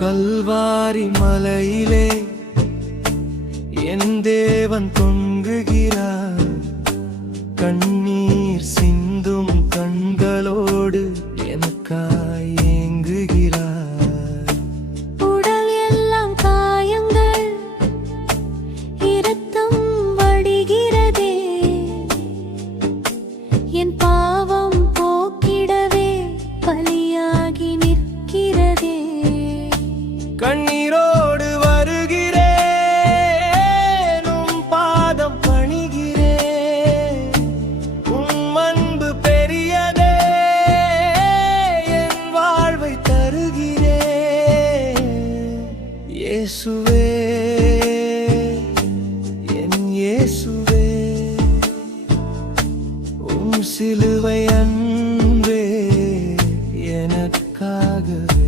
கல்வாரி மலையிலே என் தேவன் தொங்குகிறார். கண்ணீர் சிந்தும் கண்களோடு எனக்காய் ஏங்குகிறார். உடல் எல்லாம் காயங்கள், இரத்தம் வடிகிறதே. என் பாவம் போக்கிடவே பலியாகி நிற்கிறதே. கண்ணீரோடு வருகிறேன், உம் பாதம் பணிகிறேன். உம் அன்பு பெரியதே, என் வாழ்வை தருகிறேன். இயேசுவே, என் இயேசுவே, உம் சிலுவை அன்பே எனக்காகவே.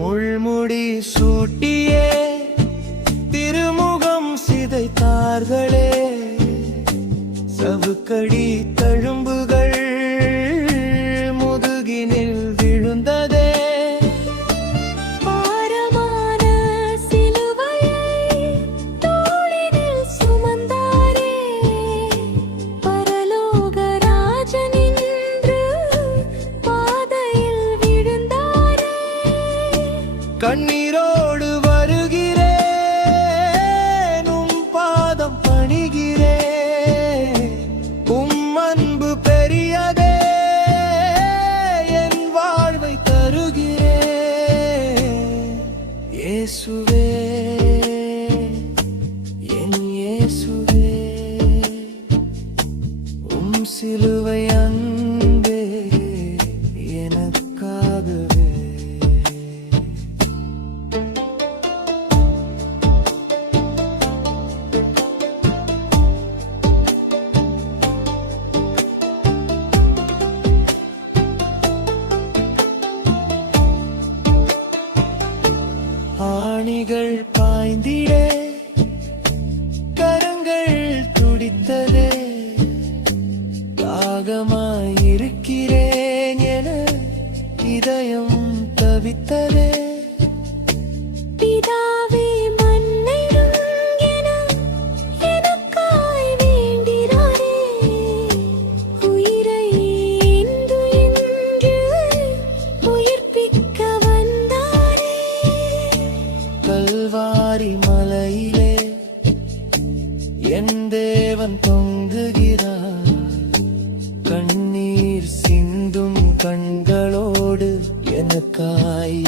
முள்முடி சூட்டியே திருமுகம் சிதைத்தார்களே. சவுக்கடி தழும்புகள் முதுகினில் விழுந்ததே. பாரமான சிலுவையை தோளினில் சுமந்தாரே. பரலோக ராஜனின்று பாதையில் விழுந்தாரே. கண்ணீரோடு வருகிறேன், உம் பாதம் பணிகிறேன். உம் அன்பு பெரியதே, என் வாழ்வை தருகிறேன். இயேசுவே, என் இயேசுவே, உம் சிலுவை அன்பே எனக்காகவே. ஆணிகள் பாய்ந்திட கரங்கள் துடித்ததே. தாகமாயிருக்கிறேன் என இதயம் தவித்ததே. பிதாவே மன்னிடும் என எனக்காய் வேண்டினாரே. உயிரை இன்று உயிர்ப்பிக்க வந்தாரே. கல்வாரி மலையிலே என் தேவன் தொங்குகிறார். கண்ணீர் சிந்தும் கண்களோடு எனக்காய்